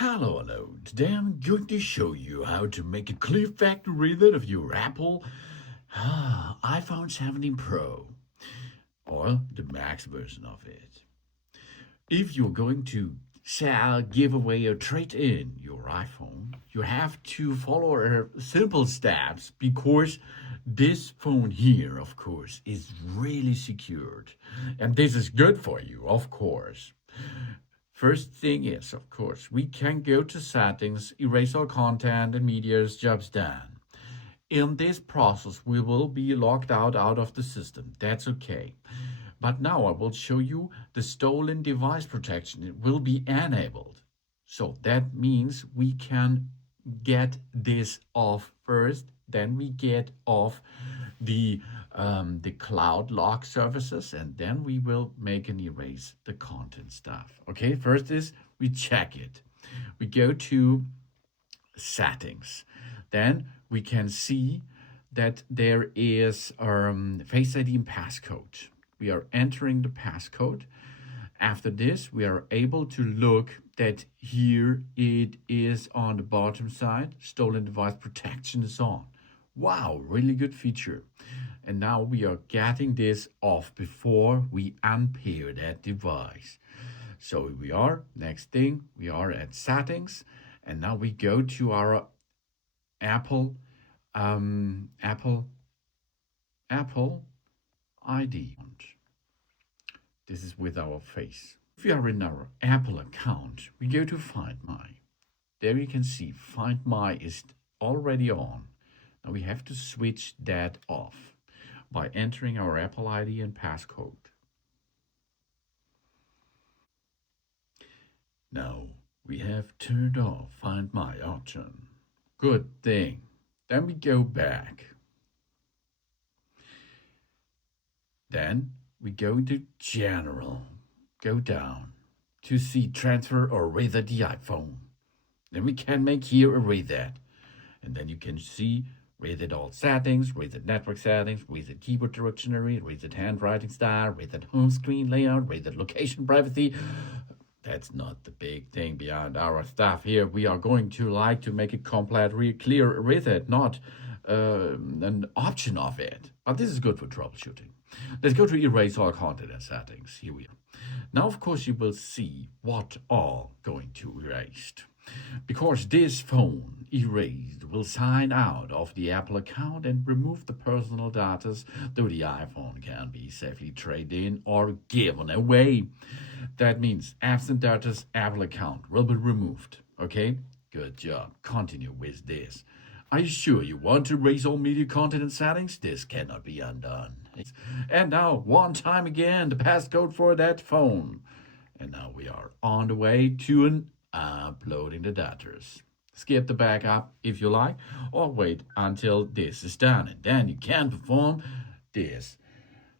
Hello. Today I'm going to show you how to make a clear factory reader of your Apple iPhone 17 Pro or the Max version of it. If you're going to sell, give away, or trade in your iPhone, you have to follow simple steps because this phone here, of course, is really secured. And this is good for you, of course. First thing is, of course, we can go to settings, erase all content and media's jobs done. In this process, we will be locked out of the system. That's okay. But now I will show you the stolen device protection. It will be enabled. So that means we can get this off first, then we get off the cloud lock services, and then we will make and erase the content stuff. Okay, first is we check it. We go to settings. Then we can see that there is Face ID and passcode. We are entering the passcode. After this, we are able to look that here it is on the bottom side. Stolen device protection is on. Wow, really good feature. And now we are getting this off before we unpair that device. So we are, next thing, we are at settings. And now we go to our Apple ID. This is with our face. If we are in our Apple account, we go to Find My. There you can see Find My is already on. Now we have to switch that off by entering our Apple ID and passcode. Now we have turned off Find My option. Good thing. Then we go back. Then we go into General. Go down to see Transfer or Reset the iPhone. Then we can make here a reset. And then you can see reset all settings, reset network settings, reset keyboard directory, reset handwriting style, reset home screen layout, reset location privacy. That's not the big thing beyond our stuff here. We are going to like to make a complete clear reset, not an option of it. But this is good for troubleshooting. Let's go to erase all content and settings. Here we are. Now, of course, you will see what are going to erased. Because this phone erased will sign out of the Apple account and remove the personal data, though the iPhone can be safely traded in or given away. That means absent data's Apple account will be removed. Okay? Good job. Continue with this. Are you sure you want to erase all media content and settings? This cannot be undone. And now, one time again, the passcode for that phone. And now we are on the way to uploading the data. Skip the backup if you like, or wait until this is done. And then you can perform this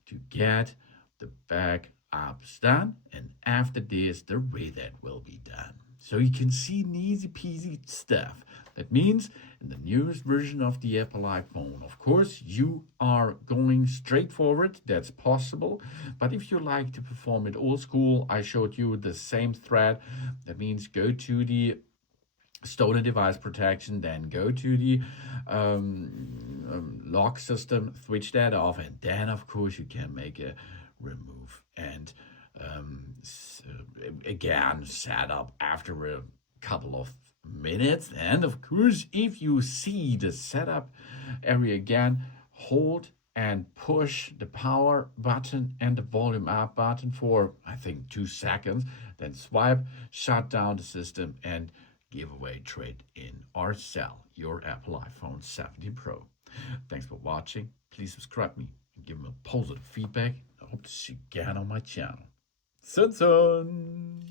to get the backups done. And after this, the reset will be done. So you can see an easy peasy stuff. That means in the newest version of the Apple iPhone, of course, you are going straight forward. That's possible. But if you like to perform it old school, I showed you the same thread. That means go to the stolen device protection, then go to the lock system, switch that off, and then, of course, you can make a remove and again set up after a couple of minutes. And of course, if you see the setup area again, hold and push the power button and the volume up button for I think 2 seconds, then swipe, shut down the system, and give away, trade in, or sell your Apple iPhone 17 Pro. Thanks for watching. Please subscribe me and give me a positive feedback. I hope to see you again on my channel. Sun.